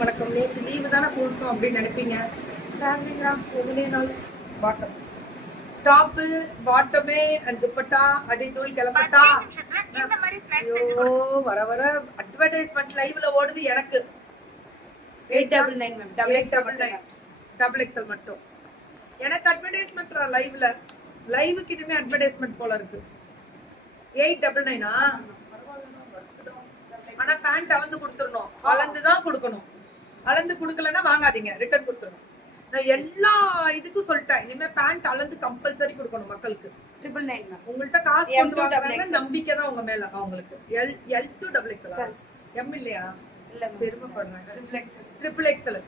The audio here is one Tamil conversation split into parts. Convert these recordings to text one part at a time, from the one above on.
வணக்கம். நேற்று லீவு தானே கொடுத்தோம் அப்படின்னு நினைப்பீங்க. ஃபேமிலிங்களா ஒவ்வொரு நாள் பாட்டம் டாப்பு பாட்டமே அண்ட் துப்பட்டா அடி தூள் கிளம்பட்டா. ஐயோ வர வர அட்வர்டைஸ்மெண்ட் லைவ்ல ஓடுது எனக்கு. 899 டபுள் எக்ஸல் மட்டும் எனக்கு அட்வர்டைஸ்மெண்ட் லைவ்ல. லைவுக்கு இனிமே அட்வர்டைஸ்மெண்ட் போல இருக்கு. 899 ஆனா பேண்ட் அளந்து கொடுத்துடணும். அளந்துதான் கொடுக்கணும். அளந்து கொடுக்கலன்னா வாங்காதீங்க, ரிட்டர்ன் கொடுத்துடணும். நான் எல்லா இதுக்கும் சொல்லிட்டேன். இனிமே பேண்ட் அளந்து கம்பல்சரி கொடுக்கணும் மக்களுக்கு. 999 உங்கள்ட்ட காசு கொண்டு வாங்குறாங்க, நம்பிக்கை தான் உங்க மேல அவங்களுக்கு. L to double XL M இல்லையா? இல்ல பெருமைப்படுறாங்க. Triple XL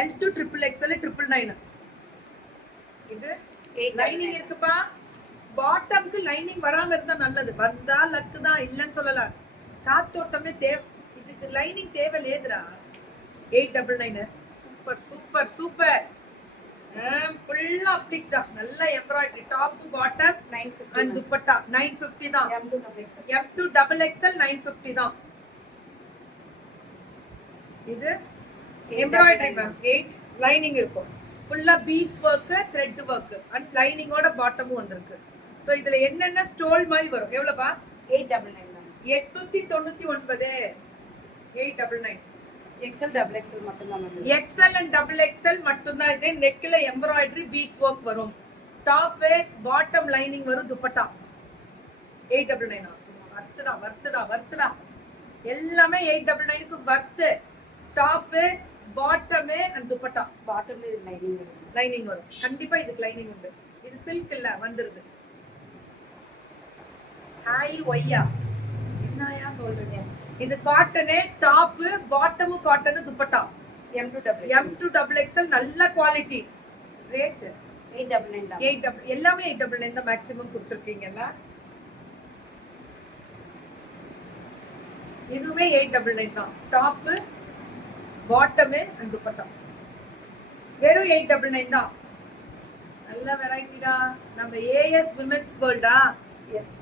L to triple XL 999. இது லைனிங் இருக்குப்பா. பாட்டம்க்கு லைனிங் வராம இருந்தா நல்லது. வந்தா லக்கு தான், இல்லன்னு சொல்லல. காத்தோட்டமே தேவை. இதுக்கு லைனிங் தேவை லேதுரா. 899 சூப்பர் சூப்பர் சூப்பர். ஃபுல்லா அப்ளிக்ஸ்டா. நல்ல embroidery top bottom 950 and dupatta 950 தான். M to double XL 950 தான். இது எம்ப்ராய்டரி மேம் 8 லைனிங் இருக்கும். ஃபுல்லா beads work, thread work and லைனிங்கோட பாட்டமும் வந்திருக்கு. சோ இதுல என்னென்ன ஸ்டோல் மாதிரி வரும். எவ்வளவுப்பா? 899 899 899. எக்ஸ்எல் டபுள் எக்ஸ்எல் மட்டும் தான். எக்ஸ்எல் அண்ட் டபுள் எக்ஸ்எல் மட்டும் தான். இது நெக்ல எம்ப்ராய்டரி பீட்ஸ் வர்க் வரும். டாப் பாட்டம் லைனிங் வரும். துப்பட்டா 899. வர்த்துடா வர்த்துடா வர்த்துடா. எல்லாமே 899க்கு worth. Top bottom and dupatta. பாட்டம்ல லைனிங் வரும். கண்டிப்பா இதுக்கு லைனிங் உண்டு. இது சில்க் இல்ல வந்துருது. ஹாய் ஒய்யா என்னயா சொல்றீங்க? இது காட்டனே. டாப் பாட்டமும் cotton, dupatta M to double XL நல்ல குவாலிட்டி. ரேட் 899 எல்லாமே 899 தான் மேக்ஸிமம் கொடுத்துருக்கீங்கல்ல. இதுவுமே 899 தான். டாப் பாட்டம் அண்ட் துப்பட்டா வெறும் 899 தான். நல்ல வெரைட்டிடா. நம்ம ஏஎஸ் விமென்ஸ் வேர்ல்டா. எஸ்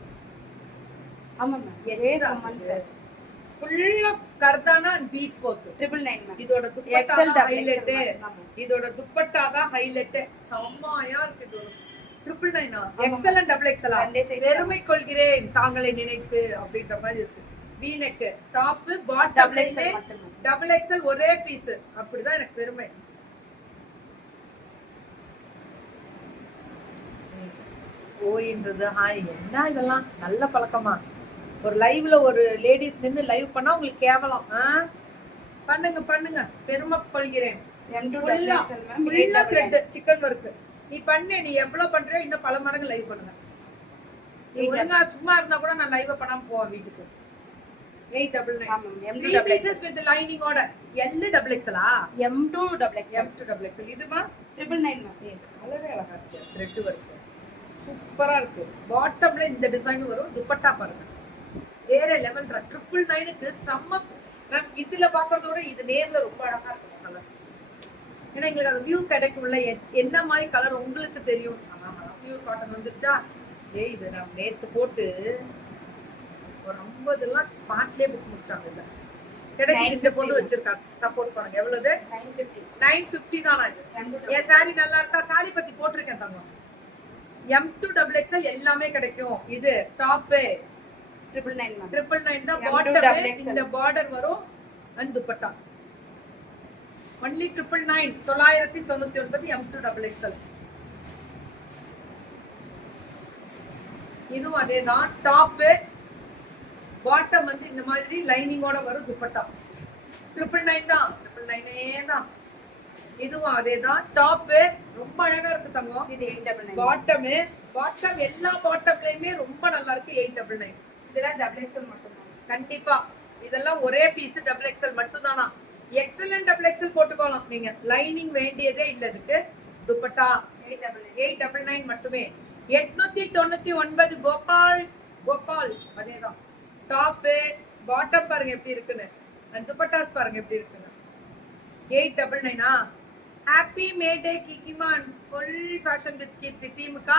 ஆமா ma'am. Yes Amman sir. Full of கர்தானா அண்ட் பீட்ஸ் வர்க் 999 இதோட துப்பட்டா எக்ஸ்எல் ஹைலைட். இதோட துப்பட்டா தான் ஹைலைட். செம்மையா இருக்கு. இதோட 999 எக்ஸ்எல் அண்ட் டபுள் எக்ஸ்எல். பெருமை கொள்கிறேன் தாங்களை நினைத்து அப்படின்ற மாதிரி இருக்கு. We neck top bottom double XL ஒரே பீஸ். அப்படிதான் எனக்கு பெருமை. ஓயின்றது ஹாய் என்ன இதெல்லாம் நல்ல பழக்கமா? ஒரு லைவ்ல ஒரு லேடிஸ் நின்னு லைவ் பண்ணா உங்களுக்கு கேவலம். பண்ணுங்க பண்ணுங்க, பெருமை கொள்கிறேன். ஃபுல்லா த்ரெட் சிக்கன் வர்க். நீ பண்ணு, நீ எவ்வளவு பண்றியோ இன்னும் பல மடங்கு லைவ் பண்ணுங்க. நீ ஒழுங்கா சும்மா இருந்தா கூட நான் லைவ் பண்ணாம போவேன் வீட்டுக்கு. 899 3 pieces with lining ஓட. L double XL M to double XL இதுமா 999 கலரே அழகா இருக்கு. த்ரெட் வர்க் சூப்பரா இருக்கு. பாட்டம்ல இந்த டிசைன் வரும். துப்பட்டா பாருங்க வேற லெவல். 999க்கு செம்ம. மேம் இதுல பாக்குறதோட இது நேர்ல ரொம்ப அழகா இருக்கும் கலர். ஏன்னா எங்களுக்கு அந்த வியூ கிடைக்கும்ல. என்ன மாதிரி கலர் உங்களுக்கு தெரியும். பியூர் காட்டன் வந்துருச்சா? இது நான் நேத்து போட்டு ஒரு 50 எல்லாம் ஸ்மார்ட்லயே புக் முடிச்சாங்க. இல்ல கிடைக்கு இந்த பொண்ணு வச்சிருக்காங்க. சப்போர்ட் பண்ணுங்க. எவ்வளவு? 950 தானா இது? என் சாரி நல்லா இருக்கா? சாரி பத்தி போட்டிருக்கேன் தங்கம். M to double XL எல்லாமே கிடைக்கும். இது டாப் 999 தான். பாட்டம் இந்த பார்டர் வரும் and dupatta only 999 M to double XL. இதுவும் அதேதான். டாப் பாட்டம் வந்து இந்த மாதிரி லைனிங்கோட வரும். துப்பட்டா 999 தான். 999 தான். இதுவும் அதேதான். டாப் ரொம்ப அழகா இருக்கு தங்கம். இது 899 பாட்டம் எல்லா பாட்டம்லயுமே ரொம்ப நல்லா இருக்கு. 899 இதெல்லாம் டபுள் எக்ஸ்எல் மட்டும் தான். கண்டிப்பா இதெல்லாம் ஒரே பீஸ். டபுள் எக்ஸ்எல் மட்டும் தானா? எக்ஸ்எல் அண்ட் டபுள் எக்ஸ்எல் போட்டுக்கலாம் நீங்க. லைனிங் வேண்டியதே இல்ல இதுக்கு. துப்பட்டா 899 மட்டுமே. 899 கோபால் கோபால் அதேதான். டாப் பாட்டம் பாருங்க எப்படி இருக்குன்னு. அண்ட் துப்பட்டாஸ் பாருங்க எப்படி இருக்குன்னு. 899 ஹாப்பி மே டே கிகிமா and full fashion with Keerthi டீமுக்கா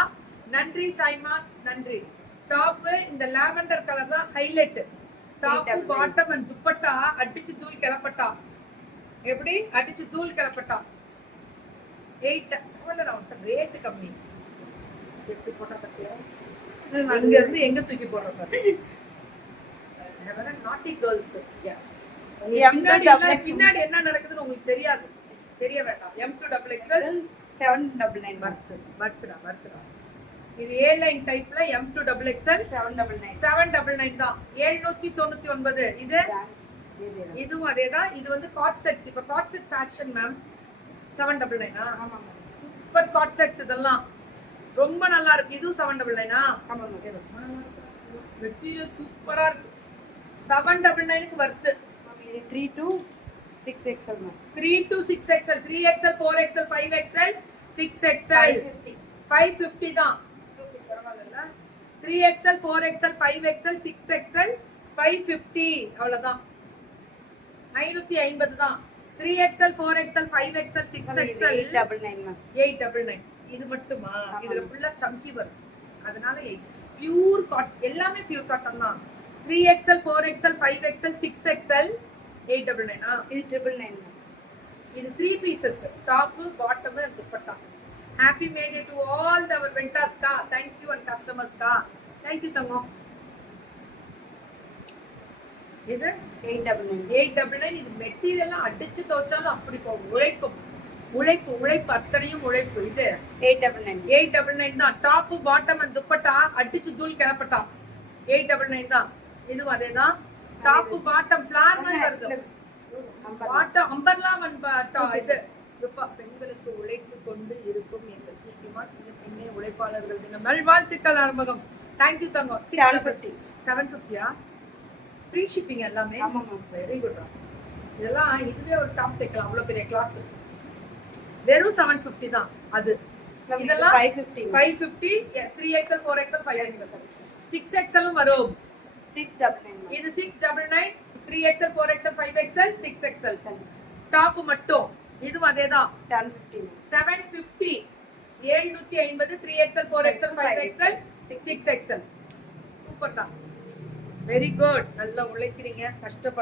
நன்றி. ஷைமா நன்றி. டாப் இந்த லாவெண்டர் கலர் தான் highlight. Top bottom and dupatta அடிச்சு தூள் கிளப்பட்டா எப்படி அடிச்சு தூள் கிளப்பட்டா 8 ரேட் கம்மி எப்படி போட்டா பத்தியா இங்க இருந்து எங்க தூக்கி போடுற பாரு நாட்டி கேர்ள்ஸ் பின்னாடி என்ன நடக்குதுன்னு உங்களுக்கு தெரியாது தெரிய வேண்டாம் M2XXL 799 வர்த்துடா இது A லைன் டைப்ல M2XXL 799 தான் 799 இது இதுவும் அதேதான் இது வந்து காட் செட்ஸ் இப்ப காட் செட் ஃபேஷன் மேம் 799 ஆமா மேம் சூப்பர் காட் செட்ஸ் இதெல்லாம் ரொம்ப நல்லா இருக்கு இதுவும் 799 ஆமா மேம் மெட்டீரியல் சூப்பரா இருக்கு 799 க்கு வர்த்து மேம் இது 3 to 6XL ma'am 3 to 6XL 3XL 4XL 5XL 6XL 550 தான் பரவாயில்ல 3XL 4XL 5XL 6XL 550 அவ்வளவுதான் 550 தான் 3XL 4XL 5XL 6XL 899 ma'am 899 இது மட்டுமா இதுல ஃபுல்லா சம்கி வரும் அதனால 8 பியூர் காட்டன் எல்லாமே பியூர் காட்டன் தான் 3XL 4XL 5XL 6XL 899 இது 999 மேம் இது 3 pieces top bottom dupatta happy made to all our vendors கா थैंक यू அண்ட் கஸ்டமர்ஸ் கா थैंक यू தங்கம் இது 899 இது மெட்டீரியல் அடிச்சு தோச்சாலும் அப்படி போகும் உழைப்பு அத்தனையும் உழைப்பு இது 899 தான் டாப் பாட்டம் அண்ட் துப்பட்டா அடிச்சு தூள் கிளப்பட்டா 899 தான் இதுவும் அதேதான் டாப் பாட்டம் ஃபிளார் மாதிரி வருது பாட்டம் அம்பர்லா இது பெண்களுக்கு உழைத்து கொண்டு இருக்கும் எங்கள் கீக்கிமா சின்ன பெண்ணே உழைப்பாளர்கள் தினம் நல்வாழ்த்துக்கள் ஆரம்பகம் தேங்க்யூ தங்கம் 750 ஃப்ரீ ஷிப்பிங் எல்லாமே ஆமா மேம் வெரி குட் இதெல்லாம் இதுவே ஒரு டாப் தைக்கலாம் அவ்வளவு பெரிய கிளாத் வெறும் 750 தான் அது இதெல்லாம் 550 3XL 4XL 5XL 6XL வரும் 699 இது 699 3XL 4XL 5XL 6XL top மட்டும் இதுவும் அதேதான் 750 750 3XL 4XL 5XL 6XL super தான் வெரி குட் நல்லா உழைக்கிறீங்க கஷ்டப்பட